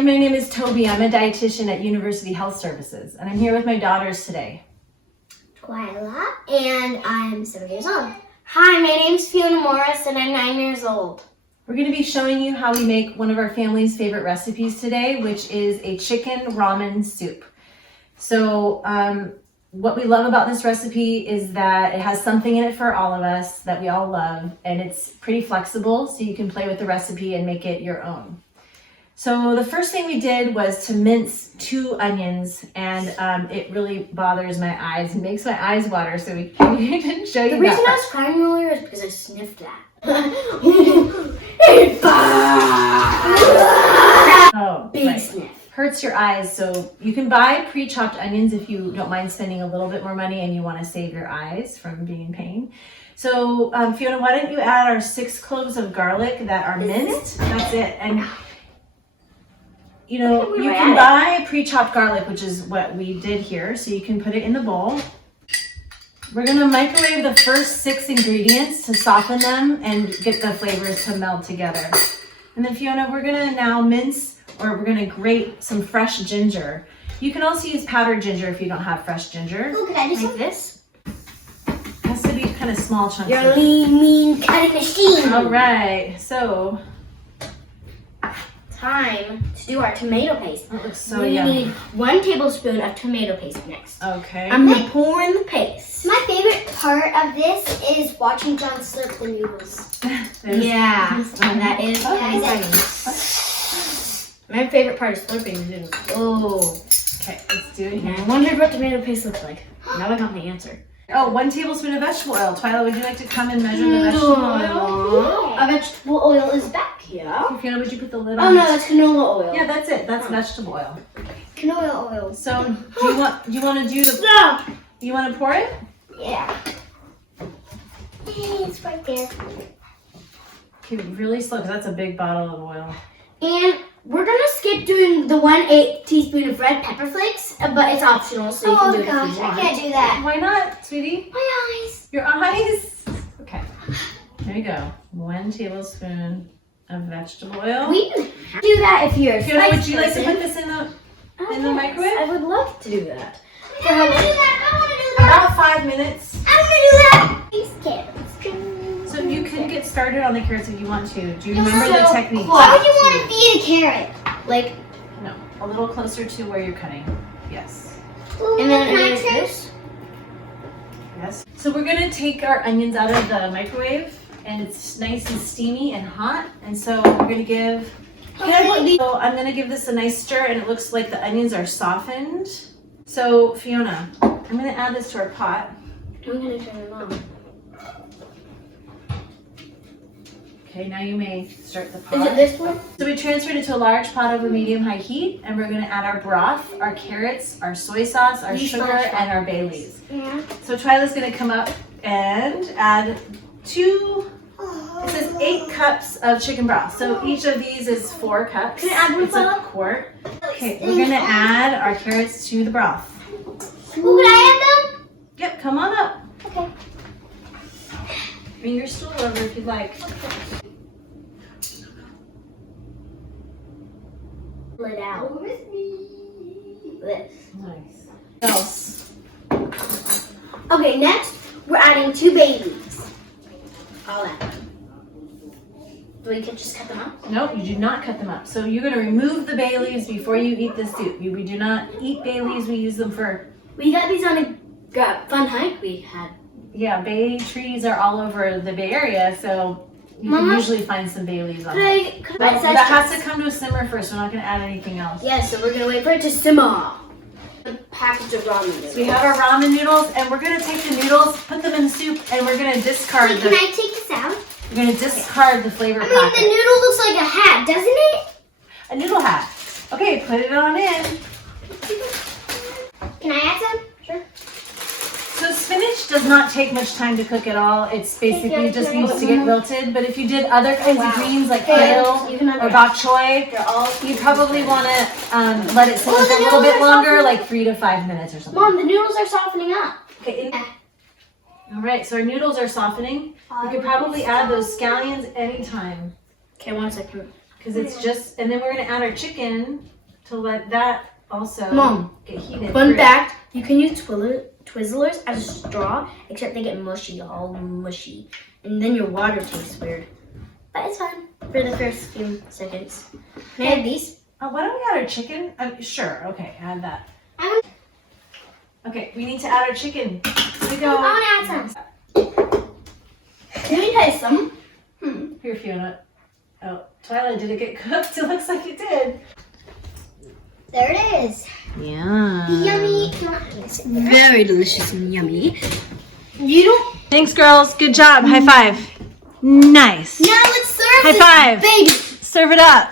Hi, my name is Toby. I'm a dietitian at University Health Services, and I'm here with my daughters today. Twyla, and I'm 7 years old. Hi, my name's Toby Morris, and I'm 9 years old. We're going to be showing you how we make one of our family's favorite recipes today, which is a chicken ramen soup. So what we love about this recipe is that it has something in it for all of us that we all love, and it's pretty flexible, so you can play with the recipe and make it your own. So the first thing we did was to mince 2 onions, and it really bothers my eyes and makes my eyes water, so we didn't show you that. The reason I was crying earlier is because I sniffed that. Oh, Big right. sniff. Hurts your eyes, so you can buy pre-chopped onions if you don't mind spending a little bit more money and you want to save your eyes from being in pain. So Fiona, why don't you add our 6 cloves of garlic that are minced? That's it. And you know, you can buy pre-chopped garlic, which is what we did here, so you can put it in the bowl. We're gonna microwave the first 6 ingredients to soften them and get the flavors to meld together. And then Fiona, we're gonna now mince, or we're gonna grate some fresh ginger. You can also use powdered ginger if you don't have fresh ginger. Oh, can I do Like something? this? It has to be kind of small chunks. Your lean, mean cutting machine. All right, so Time to do our tomato paste. that looks so We yummy. need 1 tablespoon of tomato paste next. Okay. I'm gonna pour in the paste. My favorite part of this is watching John slurp the noodles. Yeah, that is Okay. exciting. My favorite part is slurping the noodles. Oh, Okay, let's do it and here. I wondered what tomato paste looks like. Now I got my answer. Oh, 1 tablespoon of vegetable oil. Twyla, would you like to come and measure the vegetable oil? A vegetable oil is back here. Fiona, would you put the lid Oh on? no, that's canola oil. Yeah, that's it. That's vegetable oil. Canola oil. So, do you want to do the? No. You want to pour it? Yeah. Hey, it's right there. Okay, really slow because that's a big bottle of oil. And we're gonna skip doing the 1/8 teaspoon of red pepper flakes, but it's optional, so you can Oh do it if gosh, you I want. can't do that. Why not, sweetie? My eyes. Your eyes. Okay. There you go. 1 tablespoon of vegetable oil. We can do that if you're a Fiona, spice would you like to person. put this in the Oh, the microwave? I would love to do that. I want to do that. I want to do that. About 5 minutes. I want to do that. These carrots. So you can get started on the carrots if you want to. Do you remember the So technique? Why would you want to feed a carrot? Like, No, a little closer to where you're cutting. Yes. and then Can I it is try? this. Yes. So we're gonna take our onions out of the microwave, and it's nice and steamy and hot. And so we're gonna give. So I'm gonna give this a nice stir, and it looks like the onions are softened. So Fiona, I'm gonna add this to our pot. I'm gonna turn it on. Okay, now you may start the pot. Is it this one? So we transferred it to a large pot over medium-high heat, and we're gonna add our broth, our carrots, our soy sauce, our These sugar, flash and our bay leaves. Yeah. So Twyla's gonna come up and add 2. It says 8 cups of chicken broth. So each of these is 4 cups. Can I add one, It's a Twyla? quart. Okay, we're gonna add our carrots to the broth. Ooh, can I add them? Yep, come on up. Okay. Bring your stool over if you'd like. Lid out. With me. This. Nice. What else? Okay, next we're adding 2 bay leaves. All that. Do we just cut them up? No, you do not cut them up. So you're gonna remove the bay leaves before you eat the soup. We do not eat bay leaves. We use them for, We got these on a fun hike we had. yeah, bay trees are all over the Bay Area, so you Mama? can usually find some bay leaves on Could it. I But that has to come to a simmer first. We're not gonna add anything else. Yeah, so we're gonna wait for it to simmer. A package of ramen noodles. So we have our ramen noodles, and we're gonna take the noodles, put them in the soup, and we're gonna discard Wait, the. can I take this out? We're gonna discard the flavor I mean, the packet. noodle looks like a hat, doesn't it? A noodle hat. Okay, put it on in. Can I add some? Sure. So spinach does not take much time to cook at all. It's basically Yeah, just yeah, needs to get wilted. But if you did other kinds of greens like kale You can have or it. bok choy, They're all. you probably want to let it sit Oh, with the a little bit noodles are longer, softening. like 3 to 5 minutes or something. Mom, the noodles are softening up. Okay. All right, so our noodles are softening. You could probably add those scallions anytime. Okay, 1 second. because it's just, and then we're gonna add our chicken to let that also Mom, get heated. Fun through. fact, you can use Twizzlers as a straw, except they get mushy, all mushy. And then your water tastes weird. But it's fine for the first few seconds. Can I have these? Why don't we add our chicken? Sure, okay, add that. I want Okay, we need to add our chicken. Here we go. to add some. Can we taste some? Here, Fiona. Oh, Twyla, did it get cooked? It looks like it did. There it is. Yeah. Yummy. Very delicious and yummy. You don't. Thanks, girls. Good job. High five. Nice. Now let's serve High this five. baby. Serve it up.